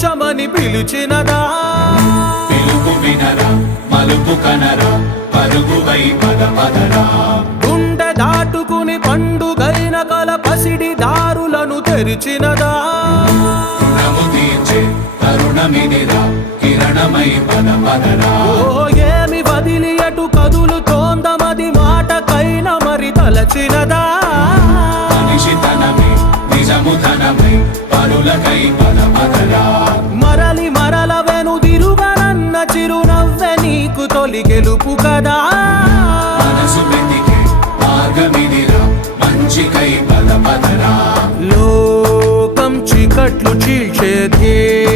తీర్చమని పిలిచినదా పిలుపు వినరా మలుపు కనరా పరుగువై పద పదరా గుండె దాటుకుని పండుగైన కల పసిడి దారులను తెరిచినదా రుణము తీర్చే తరుణమిదిరా కిరణమై పద పదరా ఓ ఏమి వదిలి అటు కదులుతోందమది మాటకైనా మరి తలచినదా మనిషితనమే నిజముతనమై పరులకై పద పదరా మరలి మరల వెనుదిరుగనన్న చిరునవ్వె నీకు తొలి గెలుపు కదా మనసు వెతికే మార్గమిదిరా మంచికై పద పదరా లోకం చీకట్లు చీల్చే ధ్యేయం